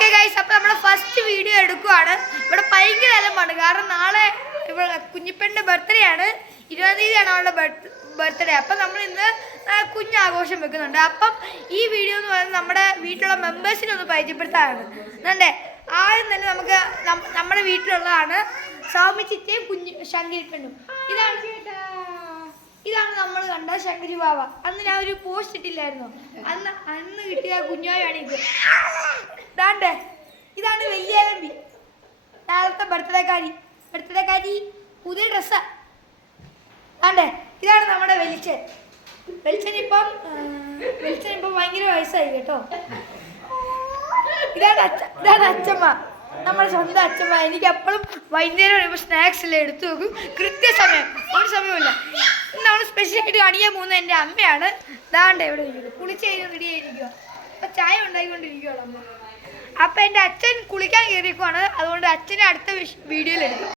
Okay guys, അപ്പോൾ നമ്മുടെ first video എടുക്കുവാണ്. ഇവിടെ ഭയങ്കര അലമ്പാണ്. കാരണം നാളെ ഇവിടെ കുഞ്ഞിപ്പെണ്ണിൻ്റെ ബർത്ത്ഡേ ആണ്. 20-ാം തീയതിയാണ് അവളുടെ ബർത്ത്ഡേ. അപ്പം നമ്മൾ ഇന്ന് കുഞ്ഞാഘോഷം വെക്കുന്നുണ്ട്. അപ്പം ഈ വീഡിയോ എന്ന് പറയുന്നത് നമ്മുടെ വീട്ടിലുള്ള മെമ്പേഴ്സിനെ ഒന്ന് പരിചയപ്പെടുത്താനാണ്. എന്നുണ്ടേ ആദ്യം തന്നെ നമുക്ക് നമ്മുടെ വീട്ടിലുള്ളതാണ് സൗമ്യച്ചിറ്റയും ശങ്കരിപ്പെണ്ണും. ഇതാണ് നമ്മൾ കണ്ട ശങ്കരി ബാവ. അന്ന് ഞാൻ ഒരു പോസ്റ്റ് ഇട്ടില്ലായിരുന്നു. അന്ന് കിട്ടിയ കുഞ്ഞായാണ് ഇത്. ഇതാണ്ടേ, ഇതാണ് വലിയലമ്പി, നാളത്തെ ബർത്ത്ഡേക്കാരി പുതിയ ഡ്രസ്സാ. ആണ്ടേ, ഇതാണ് നമ്മുടെ വെളിച്ചനിപ്പം ഭയങ്കര വയസ്സായി കേട്ടോ. ഇതാണ് അച്ഛമ്മ, നമ്മുടെ സ്വന്തം അച്ഛമ്മ. എനിക്ക് എപ്പോഴും വൈകുന്നേരം വരുമ്പോൾ സ്നാക്സ് എല്ലാം എടുത്തു നോക്കും. കൃത്യസമയം, ഒരു സമയമില്ല. നമ്മൾ സ്പെഷ്യലായിട്ട് കാണിക്കാൻ പോകുന്നത് എൻ്റെ അമ്മയാണ്. ഇതാണ്ട് എവിടെ ഇരിക്കുന്നു, കുളിച്ച് കഴിഞ്ഞ് റെഡി ആയിരിക്കുക. അപ്പം ചായ ഉണ്ടാക്കിക്കൊണ്ടിരിക്കുകയാണ് അമ്മ. അപ്പം എൻ്റെ അച്ഛൻ കുളിക്കാൻ കയറിയേക്കുവാണ്. അതുകൊണ്ട് അച്ഛനെ അടുത്ത വീഡിയോയിൽ എടുക്കും.